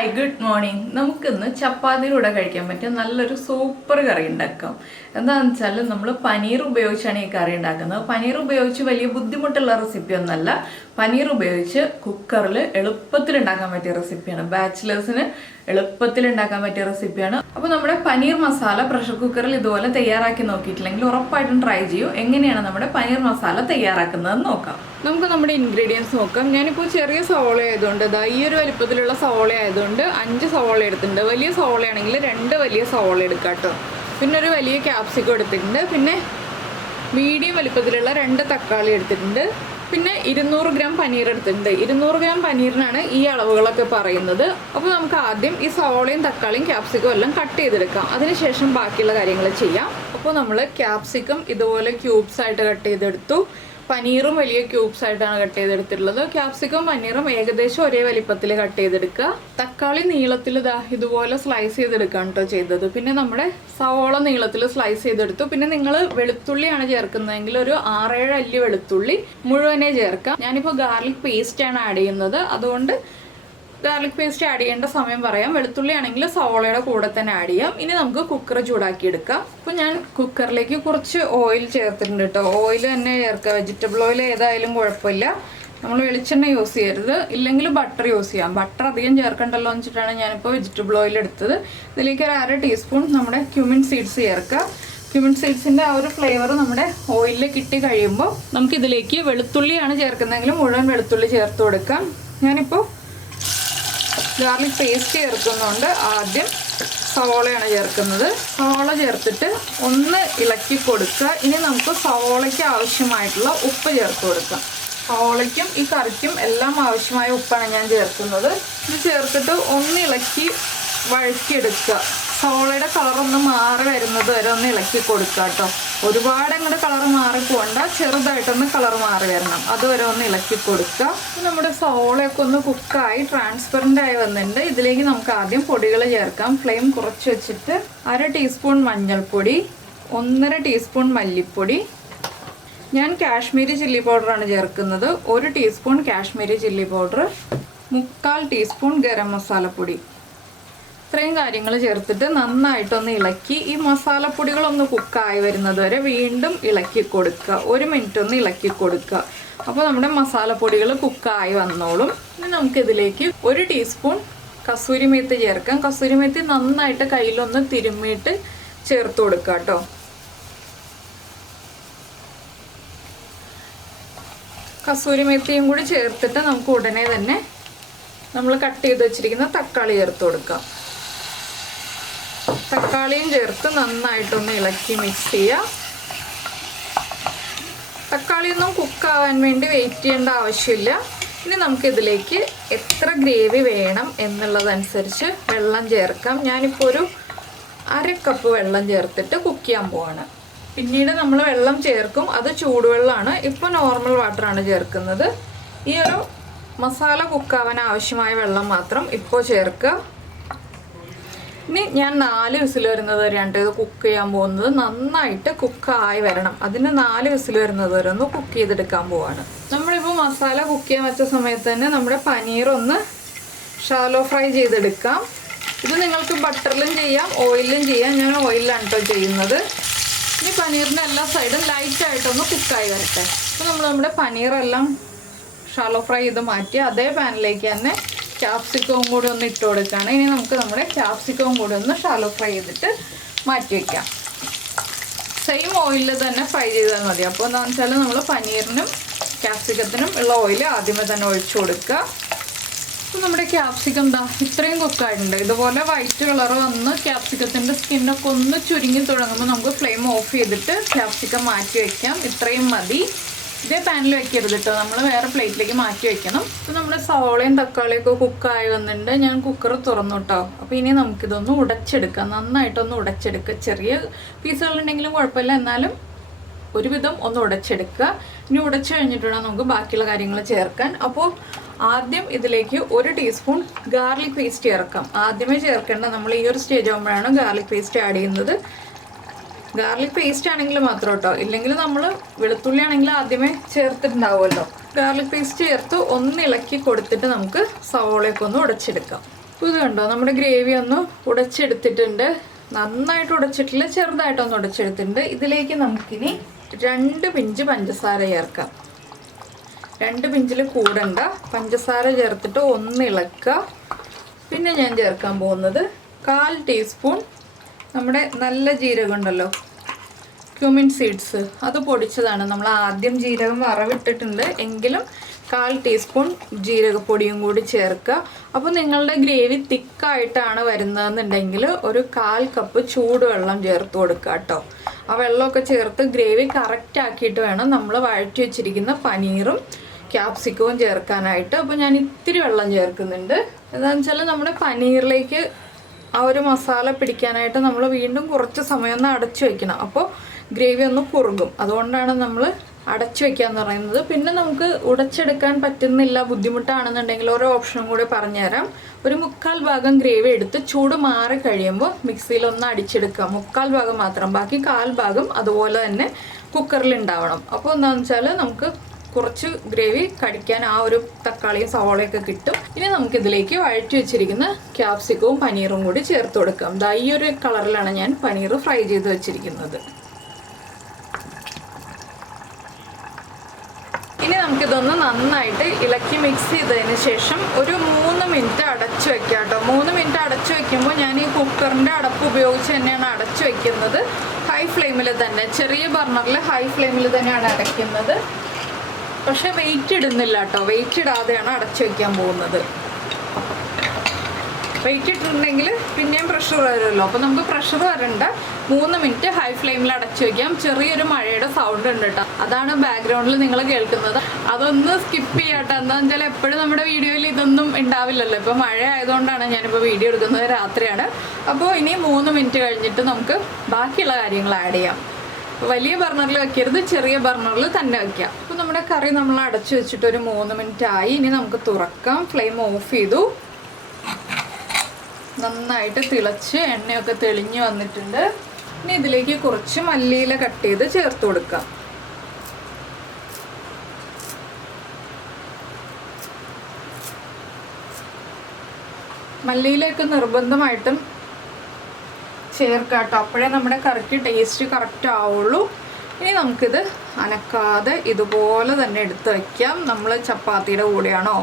Hi good morning. നമുക്കിന്ന് ചപ്പാത്തിയുടെ കൂടെ കഴിക്കാൻ പറ്റിയ നല്ലൊരു സൂപ്പർ കറി ഉണ്ടാക്കാം. എന്താണെന്ന് വെച്ചാൽ നമ്മൾ പനീർ ഉപയോഗിച്ചാണ് ഈ കറി ഉണ്ടാക്കുന്നത്. പനീർ ഉപയോഗിച്ച് വലിയ ബുദ്ധിമുട്ടുള്ള റെസിപ്പി ഒന്നല്ല. പനീർ ഉപയോഗിച്ച് കുക്കറിൽ എളുപ്പത്തിൽ ഉണ്ടാക്കാൻ പറ്റിയ റെസിപ്പിയാണ്. ബാച്ചിലേഴ്സിന് എളുപ്പത്തിൽ ഉണ്ടാക്കാൻ പറ്റിയ റെസിപ്പിയാണ്. അപ്പോൾ നമ്മുടെ പനീർ മസാല പ്രഷർ കുക്കറിൽ ഇതുപോലെ തയ്യാറാക്കി നോക്കിയിട്ടില്ലെങ്കിൽ ഉറപ്പായിട്ടും ട്രൈ ചെയ്യൂ. എങ്ങനെയാണ് നമ്മുടെ പനീർ മസാല തയ്യാറാക്കുന്നതെന്ന് നോക്കാം. നമുക്ക് നമ്മുടെ ഇൻഗ്രീഡിയൻസ് നോക്കാം. ഞാനിപ്പോൾ ചെറിയ സവോള ആയതുകൊണ്ട് ഈ ഒരു വലിപ്പത്തിലുള്ള സവോള ആയതുകൊണ്ട് 5 സവോള എടുത്തിട്ടുണ്ട്. വലിയ സവോളയാണെങ്കിൽ 2 വലിയ സവോള എടുക്കാം കേട്ടോ. പിന്നെ ഒരു വലിയ ക്യാപ്സിക്കം എടുത്തിട്ടുണ്ട്. പിന്നെ മീഡിയം വലിപ്പത്തിലുള്ള 2 തക്കാളി എടുത്തിട്ടുണ്ട്. പിന്നെ 200 ഗ്രാം പനീർ എടുത്തിട്ടുണ്ട്. 200 ഗ്രാം പനീറിനാണ് ഈ അളവുകളൊക്കെ പറയുന്നത്. അപ്പോൾ നമുക്ക് ആദ്യം ഈ സവോളയും തക്കാളിയും ക്യാപ്സിക്കവും എല്ലാം കട്ട് ചെയ്തെടുക്കാം. അതിനുശേഷം ബാക്കിയുള്ള കാര്യങ്ങൾ ചെയ്യാം. അപ്പോൾ നമ്മൾ ക്യാപ്സിക്കം ഇതുപോലെ ക്യൂബ്സ് ആയിട്ട് കട്ട് ചെയ്തെടുത്തു. പനീറും വലിയ ക്യൂബ്സ് ആയിട്ടാണ് കട്ട് ചെയ്തെടുത്തിട്ടുള്ളത്. ക്യാപ്സിക്കം പനീറും ഏകദേശം ഒരേ വലിപ്പത്തിൽ കട്ട് ചെയ്തെടുക്കുക. തക്കാളി നീളത്തിൽ ഇതുപോലെ സ്ലൈസ് ചെയ്തെടുക്കുകയാണ് കേട്ടോ ചെയ്തത്. പിന്നെ നമ്മുടെ സവോള നീളത്തിൽ സ്ലൈസ് ചെയ്തെടുത്തു. പിന്നെ നിങ്ങൾ വെളുത്തുള്ളിയാണ് ചേർക്കുന്നതെങ്കിൽ ഒരു 6-7 അല്ലി വെളുത്തുള്ളി മുഴുവനെ ചേർക്കാം. ഞാനിപ്പോൾ ഗാർലിക് പേസ്റ്റ് ആണ് ആഡ് ചെയ്യുന്നത്. അതുകൊണ്ട് ഗാർലിക് പേസ്റ്റ് ആഡ് ചെയ്യേണ്ട സമയം പറയാം. വെളുത്തുള്ളി ആണെങ്കിൽ സവോളയുടെ കൂടെ തന്നെ ആഡ് ചെയ്യാം. ഇനി നമുക്ക് കുക്കർ ചൂടാക്കി എടുക്കാം. അപ്പോൾ ഞാൻ കുക്കറിലേക്ക് കുറച്ച് ഓയിൽ ചേർത്തിട്ടുണ്ട് കേട്ടോ. ഓയിൽ തന്നെ ചേർക്കുക. വെജിറ്റബിൾ ഓയിൽ ഏതായാലും കുഴപ്പമില്ല. നമ്മൾ വെളിച്ചെണ്ണ യൂസ് ചെയ്യരുത്. ഇല്ലെങ്കിൽ ബട്ടർ യൂസ് ചെയ്യാം. ബട്ടർ അധികം ചേർക്കണ്ടല്ലോ എന്ന് വെച്ചിട്ടാണ് ഞാനിപ്പോൾ വെജിറ്റബിൾ ഓയിൽ എടുത്തത്. ഇതിലേക്ക് ഒരു 1/2 ടീസ്പൂൺ നമ്മുടെ ക്യുമിൻ സീഡ്സ് ചേർക്കുക. ക്യുമിൻ സീഡ്സിൻ്റെ ആ ഒരു ഫ്ലേവർ നമ്മുടെ ഓയിലിൽ കിട്ടി കഴിയുമ്പോൾ നമുക്കിതിലേക്ക് വെളുത്തുള്ളിയാണ് ചേർക്കുന്നതെങ്കിലും മുഴുവൻ വെളുത്തുള്ളി ചേർത്ത് കൊടുക്കാം. ഞാനിപ്പോൾ ഗാർലിക് പേസ്റ്റ് ചേർക്കുന്നുണ്ട്. ആദ്യം സവോളയാണ് ചേർക്കുന്നത്. സവോള ചേർത്തിട്ട് ഒന്ന് ഇളക്കി കൊടുക്കുക. ഇനി നമുക്ക് സവോളയ്ക്ക് ആവശ്യമായിട്ടുള്ള ഉപ്പ് ചേർത്ത് കൊടുക്കാം. സവോളയ്ക്കും ഈ കറിക്കും എല്ലാം ആവശ്യമായ ഉപ്പാണ് ഞാൻ ചേർക്കുന്നത്. ഇത് ചേർത്തിട്ട് ഒന്ന് ഇളക്കി വഴക്കിയെടുക്കുക. സവോളയുടെ കളറൊന്ന് മാറി വരുന്നത് വരെ ഒന്ന് ഇളക്കി കൊടുക്കുക കേട്ടോ. ഒരുപാട് അങ്ങോട്ട് കളർ മാറി പോകണ്ട, ചെറുതായിട്ടൊന്ന് കളർ മാറി വരണം, അതുവരെ ഒന്ന് ഇളക്കി കൊടുക്കുക. നമ്മുടെ സവോളയൊക്കെ ഒന്ന് കുക്കായി ട്രാൻസ്പെറൻ്റ് ആയി വന്നിട്ടുണ്ട്. ഇതിലേക്ക് നമുക്ക് ആദ്യം പൊടികൾ ചേർക്കാം. ഫ്ലെയിം കുറച്ച് വെച്ചിട്ട് 1/2 ടീസ്പൂൺ മഞ്ഞൾപ്പൊടി, 1.5 ടീസ്പൂൺ മല്ലിപ്പൊടി, ഞാൻ കാശ്മീരി ചില്ലി പൗഡറാണ് ചേർക്കുന്നത്. 1 teaspoon Kashmiri chilli powder, 1/4 teaspoon garam മസാലപ്പൊടി. ഇത്രയും കാര്യങ്ങൾ ചേർത്തിട്ട് നന്നായിട്ടൊന്ന് ഇളക്കി ഈ മസാലപ്പൊടികളൊന്ന് കുക്കായി വരുന്നത് വരെ വീണ്ടും ഇളക്കി കൊടുക്കുക. 1 മിനിറ്റ് ഒന്ന് ഇളക്കി കൊടുക്കുക. അപ്പോൾ നമ്മുടെ മസാലപ്പൊടികൾ കുക്കായി വന്നോളും. ഇനി നമുക്കിതിലേക്ക് 1 ടീസ്പൂൺ കസൂരി മേത്തി ചേർക്കാം. കസൂരി മേത്തി നന്നായിട്ട് കയ്യിലൊന്ന് തിരുമ്മിയിട്ട് ചേർത്ത് കൊടുക്കുക കേട്ടോ. കസൂരി മേത്തിയും കൂടി ചേർത്തിട്ട് നമുക്ക് ഉടനെ തന്നെ നമ്മൾ കട്ട് ചെയ്ത് വെച്ചിരിക്കുന്ന തക്കാളി ചേർത്ത് കൊടുക്കാം. തക്കാളിയും ചേർത്ത് നന്നായിട്ടൊന്ന് ഇളക്കി മിക്സ് ചെയ്യുക. തക്കാളിയൊന്നും കുക്കാവാൻ വേണ്ടി വെയിറ്റ് ചെയ്യേണ്ട ആവശ്യമില്ല. ഇനി നമുക്കിതിലേക്ക് എത്ര ഗ്രേവി വേണം എന്നുള്ളതനുസരിച്ച് വെള്ളം ചേർക്കാം. ഞാനിപ്പോൾ ഒരു 1/2 കപ്പ് വെള്ളം ചേർത്തിട്ട് കുക്ക് ചെയ്യാൻ പോവാണ്. പിന്നീട് നമ്മൾ വെള്ളം ചേർക്കും, അത് ചൂടുവെള്ളമാണ്. ഇപ്പോൾ നോർമൽ വാട്ടറാണ് ചേർക്കുന്നത്. ഈ ഒരു മസാല കുക്കാവാൻ ആവശ്യമായ വെള്ളം മാത്രം ഇപ്പോൾ ചേർക്കുക. ഇനി ഞാൻ 4 വിസിൽ വരുന്നത് വരെയാണ് ഇത് കുക്ക് ചെയ്യാൻ പോകുന്നത്. നന്നായിട്ട് കുക്കായി വരണം. അതിന് 4 വിസിൽ വരുന്നത് വരെ ഒന്ന് കുക്ക് ചെയ്തെടുക്കാൻ പോവാണ്. നമ്മളിപ്പോൾ മസാല കുക്ക് ചെയ്യാൻ വെച്ച സമയത്ത് തന്നെ നമ്മുടെ പനീർ ഒന്ന് ഷാലോ ഫ്രൈ ചെയ്തെടുക്കാം. ഇത് നിങ്ങൾക്ക് ബട്ടറിലും ചെയ്യാം, ഓയിലും ചെയ്യാം. ഞാൻ ഓയിലാണ് കേട്ടോ ചെയ്യുന്നത്. ഇനി പനീറിൻ്റെ എല്ലാ സൈഡും ലൈറ്റായിട്ടൊന്ന് കുക്കായി വരട്ടെ. അപ്പോൾ നമ്മുടെ പനീറെല്ലാം ഷാലോ ഫ്രൈ ചെയ്ത് മാറ്റി അതേ പാനിലേക്ക് തന്നെ ക്യാപ്സിക്കവും കൂടി ഒന്ന് ഇട്ട് കൊടുക്കുകയാണ്. ഇനി നമുക്ക് നമ്മുടെ ക്യാപ്സിക്കവും കൂടി ഒന്ന് ഷാലോ ഫ്രൈ ചെയ്തിട്ട് മാറ്റി വയ്ക്കാം. സെയിം ഓയിലിൽ തന്നെ ഫ്രൈ ചെയ്താൽ മതി. അപ്പോൾ എന്താണെന്ന് വെച്ചാൽ നമ്മൾ പനീറിനും ക്യാപ്സിക്കത്തിനും ഉള്ള ഓയിൽ ആദ്യമേ തന്നെ ഒഴിച്ചു കൊടുക്കുക. അപ്പോൾ നമ്മുടെ ക്യാപ്സിക്കം ഇത്രയും കുക്കായിട്ടുണ്ട്. ഇതുപോലെ വൈറ്റ് കളർ വന്ന് ക്യാപ്സിക്കത്തിൻ്റെ സ്കിന്നൊക്കെ ഒന്ന് ചുരുങ്ങി തുടങ്ങുമ്പോൾ നമുക്ക് ഫ്ലെയിം ഓഫ് ചെയ്തിട്ട് ക്യാപ്സിക്കം മാറ്റി വയ്ക്കാം. ഇത്രയും മതി. ഇതേ പാനിൽ വെക്കരുത് കേട്ടോ, നമ്മൾ വേറെ പ്ലേറ്റിലേക്ക് മാറ്റി വെക്കണം. അപ്പോൾ നമ്മുടെ സവോളയും തക്കാളിയൊക്കെ കുക്കായി വന്നിട്ടുണ്ട്. ഞാൻ കുക്കർ തുറന്നു കേട്ടോ. അപ്പോൾ ഇനി നമുക്കിതൊന്ന് ഉടച്ചെടുക്കാം. നന്നായിട്ടൊന്ന് ഉടച്ചെടുക്കുക. ചെറിയ പീസുകളുണ്ടെങ്കിലും കുഴപ്പമില്ല, എന്നാലും ഒരുവിധം ഒന്ന് ഉടച്ചെടുക്കുക. ഇനി ഉടച്ചു കഴിഞ്ഞിട്ട് വേണം നമുക്ക് ബാക്കിയുള്ള കാര്യങ്ങൾ ചേർക്കാൻ. അപ്പോൾ ആദ്യം ഇതിലേക്ക് 1 ടീസ്പൂൺ ഗാർലിക് പേസ്റ്റ് ചേർക്കാം. ആദ്യമേ ചേർക്കേണ്ട, നമ്മൾ ഈ ഒരു സ്റ്റേജ് ആകുമ്പോഴാണ് ഗാർലിക് പേസ്റ്റ് ആഡ് ചെയ്യുന്നത്. ഗാർലിക് പേസ്റ്റ് ആണെങ്കിൽ മാത്രം കേട്ടോ, ഇല്ലെങ്കിൽ നമ്മൾ വെളുത്തുള്ളി ആണെങ്കിൽ ആദ്യമേ ചേർത്തിട്ടുണ്ടാവുമല്ലോ. ഗാർലിക് പേസ്റ്റ് ചേർത്ത് ഒന്ന് ഇളക്കി കൊടുത്തിട്ട് നമുക്ക് സവോളയൊക്കെ ഒന്ന് ഉടച്ചെടുക്കാം. ഇത് കണ്ടോ നമ്മുടെ ഗ്രേവി ഒന്ന് ഉടച്ചെടുത്തിട്ടുണ്ട്. നന്നായിട്ട് ഉടച്ചിട്ടില്ല, ചെറുതായിട്ടൊന്ന് ഉടച്ചെടുത്തിട്ടുണ്ട്. ഇതിലേക്ക് നമുക്കിനി 2 പിഞ്ച് പഞ്ചസാര ചേർക്കാം. 2 പിഞ്ചിൽ കൂടണ്ട, പഞ്ചസാര ചേർത്തിട്ട് ഒന്ന് ഇളക്കുക. പിന്നെ ഞാൻ ചേർക്കാൻ പോകുന്നത് 1/4 ടീസ്പൂൺ നമ്മുടെ നല്ല ജീരകം ഉണ്ടല്ലോ, ക്യൂമിൻ സീഡ്സ്, അത് പൊടിച്ചതാണ്. നമ്മൾ ആദ്യം ജീരകം വറവിട്ടിട്ടുണ്ട്, എങ്കിലും 1/4 ടീസ്പൂൺ ജീരകപ്പൊടിയും കൂടി ചേർക്കുക. അപ്പോൾ നിങ്ങളുടെ ഗ്രേവി തിക്കായിട്ടാണ് വരുന്നതെന്നുണ്ടെങ്കിൽ ഒരു 1/4 കപ്പ് ചൂടുവെള്ളം ചേർത്ത് കൊടുക്കുക കേട്ടോ. ആ വെള്ളമൊക്കെ ചേർത്ത് ഗ്രേവി കറക്റ്റ് ആക്കിയിട്ട് വേണം നമ്മൾ വഴറ്റി വെച്ചിരിക്കുന്ന പനീറും ക്യാപ്സിക്കവും ചേർക്കാനായിട്ട്. അപ്പോൾ ഞാൻ ഇത്തിരി വെള്ളം ചേർക്കുന്നുണ്ട്. എന്താണെന്ന് വെച്ചാൽ നമ്മുടെ പനീറിലേക്ക് ആ ഒരു മസാല പിടിക്കാനായിട്ട് നമ്മൾ വീണ്ടും കുറച്ച് സമയം ഒന്ന് അടച്ചു വയ്ക്കണം. അപ്പോൾ ഗ്രേവി ഒന്ന് കുറുകും, അതുകൊണ്ടാണ് നമ്മൾ അടച്ചു വയ്ക്കാന്ന് പറയുന്നത്. പിന്നെ നമുക്ക് ഉടച്ചെടുക്കാൻ പറ്റുന്നില്ല, ബുദ്ധിമുട്ടാണെന്നുണ്ടെങ്കിൽ ഓരോ ഓപ്ഷനും കൂടി പറഞ്ഞുതരാം. ഒരു 1/4 ഭാഗം ഗ്രേവി എടുത്ത് ചൂട് മാറി കഴിയുമ്പോൾ മിക്സിയിൽ ഒന്ന് അടിച്ചെടുക്കുക. 1/4 ഭാഗം മാത്രം, ബാക്കി 1/4 ഭാഗം അതുപോലെ തന്നെ കുക്കറിൽ ഉണ്ടാവണം. അപ്പോൾ എന്താണെന്ന് വെച്ചാൽ നമുക്ക് കുറച്ച് ഗ്രേവി കടിക്കാൻ ആ ഒരു തക്കാളിയും സവാളയൊക്കെ കിട്ടും. ഇനി നമുക്കിതിലേക്ക് വഴറ്റി വെച്ചിരിക്കുന്ന ക്യാപ്സിക്കവും പനീറും കൂടി ചേർത്ത് കൊടുക്കാം. ദാ ഈ ഒരു കളറിലാണ് ഞാൻ പനീർ ഫ്രൈ ചെയ്ത് വെച്ചിരിക്കുന്നത്. ഇനി നമുക്കിതൊന്ന് നന്നായിട്ട് ഇളക്കി മിക്സ് ചെയ്തതിന് ശേഷം ഒരു 3 മിനിറ്റ് അടച്ചു വെക്കാം കേട്ടോ. 3 മിനിറ്റ് അടച്ചു വെക്കുമ്പോൾ ഞാൻ ഈ കുക്കറിൻ്റെ അടപ്പ് ഉപയോഗിച്ച് തന്നെയാണ് അടച്ചു വെക്കുന്നത്. ഹൈ ഫ്ലെയിമിൽ തന്നെ, ചെറിയ ബർണറിൽ ഹൈ ഫ്ലെയിമിൽ തന്നെയാണ് അടയ്ക്കുന്നത്. പക്ഷെ വെയിറ്റ് ഇടുന്നില്ല കേട്ടോ, വെയിറ്റ് ഇടാതെയാണ് അടച്ചു വയ്ക്കാൻ പോകുന്നത്. വെയിറ്റ് ഇട്ടിട്ടുണ്ടെങ്കിൽ പിന്നെയും പ്രഷർ വരുമല്ലോ, അപ്പോൾ നമുക്ക് പ്രഷർ വരണ്ട. 3 മിനിറ്റ് ഹൈ ഫ്ലെയിമിൽ അടച്ചു വയ്ക്കാം. ചെറിയൊരു മഴയുടെ സൗണ്ട് ഉണ്ട് കേട്ടോ, അതാണ് ബാക്ക്ഗ്രൗണ്ടിൽ നിങ്ങൾ കേൾക്കുന്നത്. അതൊന്ന് സ്കിപ്പ് ചെയ്യാട്ടോ. എന്താണെന്ന് വെച്ചാൽ എപ്പോഴും നമ്മുടെ വീഡിയോയിൽ ഇതൊന്നും ഉണ്ടാവില്ലല്ലോ. ഇപ്പോൾ മഴ ആയതുകൊണ്ടാണ് ഞാനിപ്പോൾ വീഡിയോ എടുക്കുന്നത്, രാത്രിയാണ്. അപ്പോൾ ഇനി 3 മിനിറ്റ് കഴിഞ്ഞിട്ട് നമുക്ക് ബാക്കിയുള്ള കാര്യങ്ങൾ ആഡ് ചെയ്യാം. വലിയ ബർണറിൽ വെക്കരുത്, ചെറിയ ബർണറിൽ തന്നെ വെക്കാം. അപ്പോൾ നമ്മുടെ കറി നമ്മൾ അടച്ചു വെച്ചിട്ട് ഒരു 3 മിനിറ്റ് ആയി. ഇനി നമുക്ക് തുറക്കാം. ഫ്ലെയിം ഓഫ് ചെയ്തു. നന്നായിട്ട് തിളച്ച് എണ്ണയൊക്കെ തെളിഞ്ഞ് വന്നിട്ടുണ്ട്. ഇനി ഇതിലേക്ക് കുറച്ച് മല്ലിയില കട്ട് ചെയ്ത് ചേർത്ത് കൊടുക്കാം. മല്ലിയിലയൊക്കെ നിർബന്ധമായിട്ടും ചേർക്കാം കേട്ടോ, അപ്പോഴേ നമ്മുടെ കറിക്ക് ടേസ്റ്റ് കറക്റ്റ് ആവുള്ളൂ. ഇനി നമുക്കിത് അനക്കാതെ ഇതുപോലെ തന്നെ എടുത്ത് വയ്ക്കാം. നമ്മൾ ചപ്പാത്തിയുടെ കൂടെയാണോ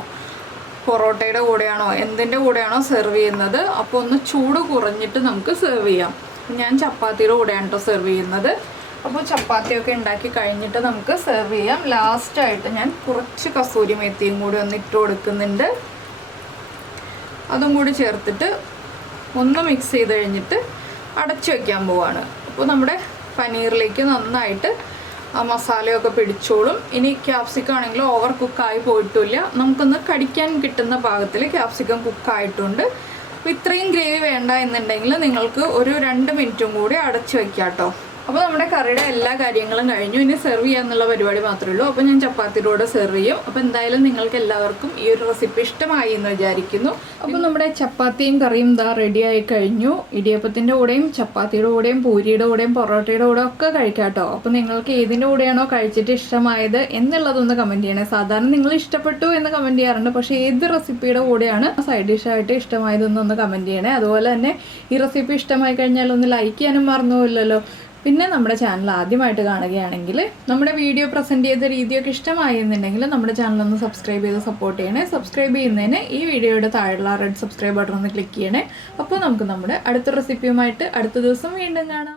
പൊറോട്ടയുടെ കൂടെയാണോ എന്തിൻ്റെ കൂടെയാണോ സെർവ് ചെയ്യുന്നത്, അപ്പോൾ ഒന്ന് ചൂട് കുറഞ്ഞിട്ട് നമുക്ക് സെർവ് ചെയ്യാം. ഞാൻ ചപ്പാത്തിയുടെ കൂടെയാണ് കേട്ടോ സെർവ് ചെയ്യുന്നത്. അപ്പോൾ ചപ്പാത്തിയൊക്കെ ഉണ്ടാക്കി കഴിഞ്ഞിട്ട് നമുക്ക് സെർവ് ചെയ്യാം. ലാസ്റ്റായിട്ട് ഞാൻ കുറച്ച് കസൂരി മേത്തിയും കൂടി ഒന്ന് ഇട്ട് കൊടുക്കുന്നുണ്ട്. അതും കൂടി ചേർത്തിട്ട് ഒന്ന് മിക്സ് ചെയ്ത് കഴിഞ്ഞിട്ട് അടച്ചു വയ്ക്കാൻ പോവാണ്. അപ്പോൾ നമ്മുടെ പനീറിലേക്ക് നന്നായിട്ട് ആ മസാലയൊക്കെ പിടിച്ചോളും. ഇനി ക്യാപ്സിക്കം ആണെങ്കിൽ ഓവർ കുക്കായി പോയിട്ടില്ല, നമുക്കൊന്ന് കടിക്കാൻ കിട്ടുന്ന പാകത്തിൽ ക്യാപ്സിക്കം കുക്കായിട്ടുണ്ട്. അപ്പോൾ ഇത്രയും ഗ്രേവി വേണ്ട എന്നുണ്ടെങ്കിൽ നിങ്ങൾക്ക് ഒരു 2 മിനിറ്റും കൂടി അടച്ചു വയ്ക്കാം കേട്ടോ. അപ്പോൾ നമ്മുടെ കറിയുടെ എല്ലാ കാര്യങ്ങളും കഴിഞ്ഞു. ഇനി സെർവ് ചെയ്യാന്നുള്ള പരിപാടി മാത്രമേ ഉള്ളൂ. അപ്പോൾ ഞാൻ ചപ്പാത്തിയുടെ കൂടെ സെർവ് ചെയ്യും. അപ്പോൾ എന്തായാലും നിങ്ങൾക്ക് എല്ലാവർക്കും ഈ ഒരു റെസിപ്പി ഇഷ്ടമായി എന്ന് വിചാരിക്കുന്നു. അപ്പോൾ നമ്മുടെ ചപ്പാത്തിയും കറിയും ഇതാ റെഡി ആയി കഴിഞ്ഞു. ഇടിയപ്പത്തിൻ്റെ കൂടെയും ചപ്പാത്തിയുടെ കൂടെയും പൂരിയുടെ കൂടെയും പൊറോട്ടയുടെ കൂടെ ഒക്കെ കഴിക്കാം കേട്ടോ. അപ്പോൾ നിങ്ങൾക്ക് ഏതിൻ്റെ കൂടെയാണോ കഴിച്ചിട്ട് ഇഷ്ടമായത് എന്നുള്ളതൊന്ന് കമൻറ്റ് ചെയ്യണേ. സാധാരണ നിങ്ങൾ ഇഷ്ടപ്പെട്ടു എന്ന് കമൻറ്റ് ചെയ്യാറുണ്ട്, പക്ഷേ ഏത് റെസിപ്പിയുടെ കൂടെയാണ് സൈഡ് ഡിഷായിട്ട് ഇഷ്ടമായതെന്നൊന്ന് കമൻറ്റ് ചെയ്യണേ. അതുപോലെ തന്നെ ഈ റെസിപ്പി ഇഷ്ടമായി കഴിഞ്ഞാൽ ഒന്ന് ലൈക്ക് ചെയ്യാനും മറന്നുപോയില്ലല്ലോ. പിന്നെ നമ്മുടെ ചാനൽ ആദ്യമായിട്ട് കാണുകയാണെങ്കിൽ നമ്മുടെ വീഡിയോ പ്രസൻറ്റ് ചെയ്ത രീതിയൊക്കെ ഇഷ്ടമായി എന്നുണ്ടെങ്കിൽ നമ്മുടെ ചാനലൊന്ന് സബ്സ്ക്രൈബ് ചെയ്ത് സപ്പോർട്ട് ചെയ്യണേ. സബ്സ്ക്രൈബ് ചെയ്യുന്നതിന് ഈ വീഡിയോയുടെ താഴെയുള്ള റെഡ് സബ്സ്ക്രൈബ് ബട്ടൺ ഒന്ന് ക്ലിക്ക് ചെയ്യണേ. അപ്പോൾ നമുക്ക് നമ്മുടെ അടുത്ത റെസിപ്പിയുമായിട്ട് അടുത്ത ദിവസം വീണ്ടും കാണാം.